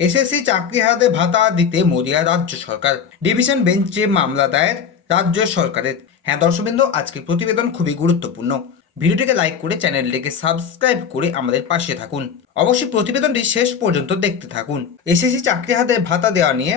SSC চাকরি হারাতে ভাতা দিতে মরিয়া রাজ্য সরকার। ডিভিশন বেঞ্চে মামলা দায়ের রাজ্য সরকারের। হ্যাঁ দর্শকবৃন্দ আজকে প্রতিবেদন খুবই গুরুত্বপূর্ণ। ভিডিওটিকে লাইক করে চ্যানেলটিকে সাবস্ক্রাইব করে আমাদের পাশে থাকুন। অবশ্যই প্রতিবেদনটি শেষ পর্যন্ত দেখতে থাকুন। এসএসসি চাকরি হাতে ভাতা দেওয়া নিয়ে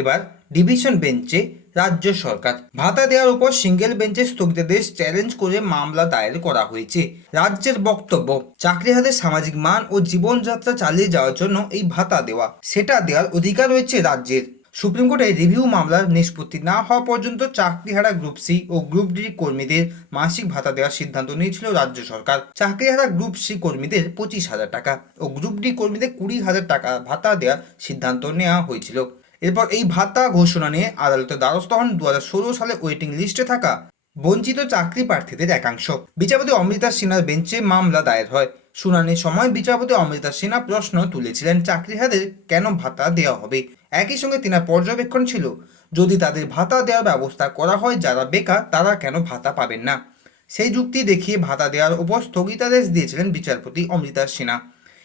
এবার ডিভিশন বেঞ্চে রাজ্য সরকার। ভাতা দেওয়ার উপর সিঙ্গেল বেঞ্চে স্থগিতাদেশ চ্যালেঞ্জ করে মামলা দায়ের করা হয়েছে। রাজ্যের বক্তব্য, চাকরি হাতে সামাজিক মান ও জীবনযাত্রা চালিয়ে যাওয়ার জন্য এই ভাতা দেওয়া, সেটা দেওয়ার অধিকার রয়েছে রাজ্যের। সুপ্রিম কোর্টে রিভিউ মামলার নিষ্পত্তি না হওয়া পর্যন্ত চাকরিহারা গ্রুপ সি ও গ্রুপ ডি কর্মীদের মাসিক ভাতা দেওয়ার সিদ্ধান্ত নিয়েছিল রাজ্য সরকার। চাকরিহারা গ্রুপ সি কর্মীদের পঁচিশ হাজার টাকা ও গ্রুপ ডি কর্মীদের কুড়ি হাজার টাকা ভাতা দেওয়ার সিদ্ধান্ত নেওয়া হয়েছিল। এরপর এই ভাতা ঘোষণা নিয়ে আদালতে দ্বারস্থ হন দু হাজার ষোলো সালে ওয়েটিং লিস্টে থাকা বঞ্চিত চাকরি প্রার্থীদের একাংশ। বিচারপতি অমৃতা সিনহার বেঞ্চে মামলা দায়ের হয়। শুনানির সময় বিচারপতি অমৃতা সিনহা প্রশ্ন তুলেছিলেন, চাকরিহাদের কেন ভাতা দেওয়া হবে? একই সঙ্গে তিনার পর্যবেক্ষণ ছিল, যদি তাদের ভাতা দেওয়ার ব্যবস্থা করা হয়, যারা বেকার, তারা কেন ভাতা পাবেন না? সেই যুক্তি দেখিয়ে ভাতা দেওয়ার উপর স্থগিতাদেশ দিয়েছিলেন বিচারপতি অমৃতা সিনহা।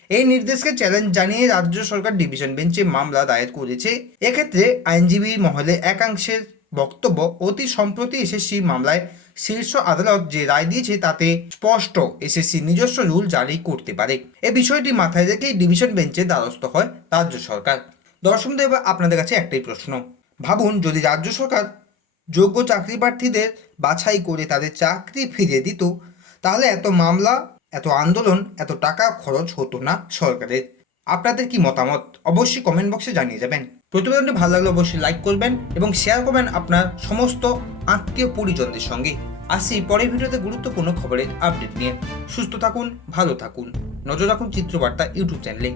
এই নির্দেশকে চ্যালেঞ্জ জানিয়ে রাজ্য সরকার ডিভিশন বেঞ্চে মামলা দায়ের করেছে। এক্ষেত্রে আইনজীবী মহলে একাংশের বক্তব্য অতি সম্প্রতি এসএসসি মামলায় শীর্ষ আদালত যে রায় দিয়েছে তাতে স্পষ্ট এসএসসি নিজস্ব রুল জারি করতে পারে। এ বিষয়টি মাথায় রেখেই ডিভিশন বেঞ্চে দ্বারস্থ হয় রাজ্য সরকার। দর্শকদের আপনাদের কাছে একটাই প্রশ্ন। ভাবুন, যদি রাজ্য সরকার যোগ্য চাকরি প্রার্থীদের বাছাই করে তাদের চাকরি ফিরিয়ে দিত, তাহলে এত মামলা এত আন্দোলন, এত টাকা খরচ হতো না সরকারের। আপনাদের কি মতামত? অবশ্যই কমেন্ট বক্সে জানিয়ে যাবেন। প্রতিবেদনটি ভালো লাগলে অবশ্যই লাইক করবেন এবং শেয়ার করবেন আপনার সমস্ত আত্মীয় পরিজনদের সঙ্গে। আসি পরের ভিডিওতে গুরুত্বপূর্ণ খবরের আপডেট নিয়ে। সুস্থ থাকুন, ভালো থাকুন। নজর রাখুন চিত্রবার্তা ইউটিউব চ্যানেলে।